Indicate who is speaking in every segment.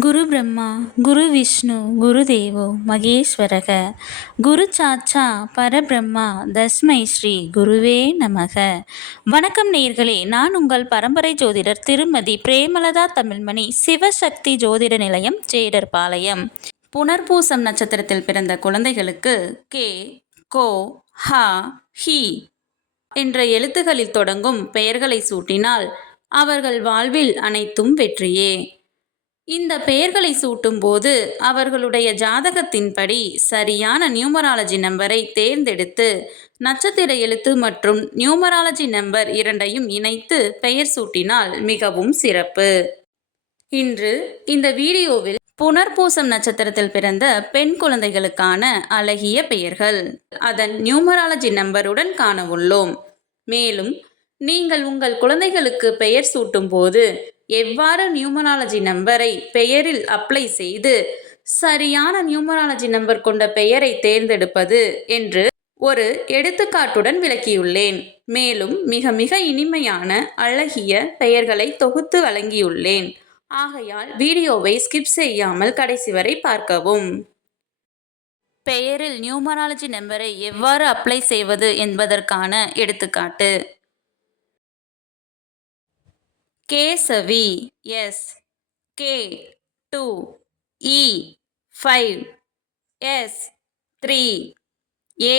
Speaker 1: குரு பிரம்மா குரு விஷ்ணு குரு தேவோ மகேஸ்வரக. குரு சாச்சா பரபிரம்மா தஸ்மை ஸ்ரீ குருவே நமக. வணக்கம் நேர்களே நான் உங்கள் பரம்பரை ஜோதிடர் திருமதி பிரேமலதா தமிழ்மணி சிவசக்தி ஜோதிட நிலையம் ஜேடர்பாளையம் புனர்பூசம் நட்சத்திரத்தில் பிறந்த குழந்தைகளுக்கு கே கோ ஹா ஹி என்ற எழுத்துகளில் தொடங்கும் பெயர்களை சூட்டினால் அவர்கள் வாழ்வில் அனைத்தும் வெற்றியே. இந்த பெயர்களை சூட்டும்போது அவர்களுடைய ஜாதகத்தின்படி சரியான நியூமராலஜி நம்பரை தேர்ந்தெடுத்து நட்சத்திர எழுத்து மற்றும் நியூமராலஜி நம்பர் இரண்டையும் இணைத்து பெயர் சூட்டினால் மிகவும் சிறப்பு. இன்று இந்த வீடியோவில் புனர்பூசம் நட்சத்திரத்தில் பிறந்த பெண் குழந்தைகளுக்கான அழகிய பெயர்கள். அதன் நியூமராலஜி நம்பருடன் காண உள்ளோம். மேலும் நீங்கள் உங்கள் குழந்தைகளுக்கு பெயர் சூட்டும் போது எவ்வாறு நியூமராலஜி நம்பரை பெயரில் அப்ளை செய்து சரியான நியூமராலஜி நம்பர் கொண்ட பெயரை தேர்ந்தெடுப்பது என்று ஒரு எடுத்துக்காட்டுடன் விளக்கியுள்ளேன். மேலும் மிக மிக இனிமையான அழகிய பெயர்களை தொகுத்து வழங்கியுள்ளேன். ஆகையால் வீடியோவை ஸ்கிப் செய்யாமல் கடைசி வரை பார்க்கவும். பெயரில் நியூமராலஜி நம்பரை எவ்வாறு அப்ளை செய்வது என்பதற்கான எடுத்துக்காட்டு. Kesavi S K two E five S three A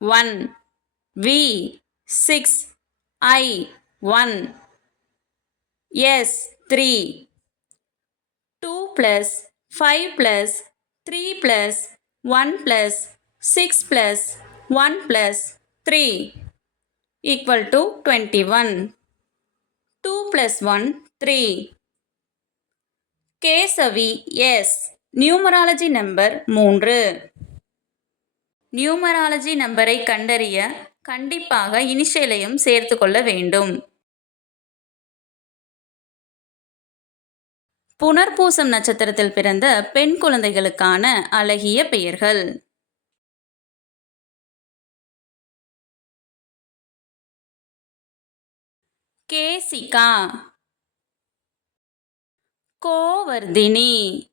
Speaker 1: one V six I one S three two plus five plus three plus one plus six plus one plus three equal to twenty one two plus one three Kesavi S numerology number மூன்று. Numerology நம்பரை கண்டறிய கண்டிப்பாக இனிஷியலையும் சேர்த்து கொள்ள வேண்டும். புனர்பூசம் நட்சத்திரத்தில் பிறந்த பெண் குழந்தைகளுக்கான அழகிய பெயர்கள். கேசிகா. கோவர்தினி.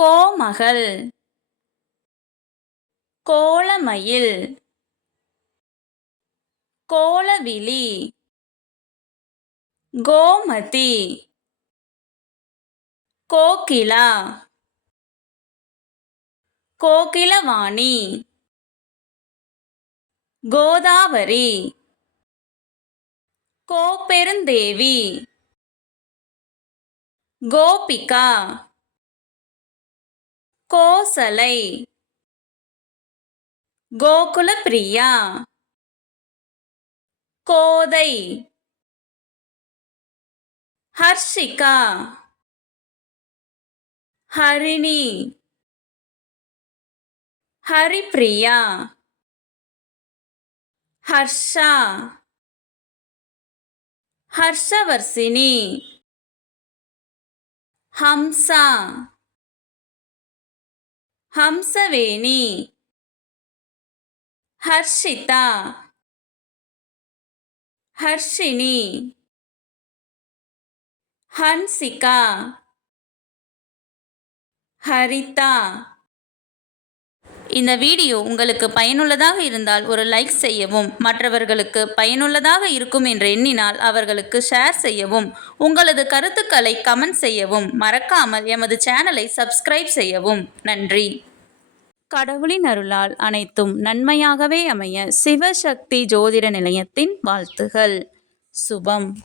Speaker 1: கோமகள். கோலமயில் கோலவிழி கோமதி. கோகிலா. கோகிலவாணி. கோதாவரி. கோப்பெருந்தேவி. கோபிகா. கோசலை. கோகுலப்பிரியா. கோதை. ஹர்ஷிகா. ஹரிணி. ஹரிப்ரியா. ஹர்ஷா. ஹர்ஷவர்ஷினி. ஹம்சா. ஹம்சவேணி. ஹர்ஷிதா. ஹர்ஷினி. ஹன்சிகா. ஹரிதா. இந்த வீடியோ உங்களுக்கு பயனுள்ளதாக இருந்தால் ஒரு லைக் செய்யவும் மற்றவர்களுக்கு பயனுள்ளதாக இருக்கும் என்று எண்ணினால் அவர்களுக்கு ஷேர் செய்யவும் உங்களது கருத்துக்களை கமெண்ட் செய்யவும் மறக்காமல் எமது சேனலை சப்ஸ்கிரைப் செய்யவும். நன்றி. கடவுளின் அருளால் அனைத்தும் நன்மையாகவே அமைய சிவசக்தி ஜோதிட நிலையத்தின் வாழ்த்துகள். சுபம்.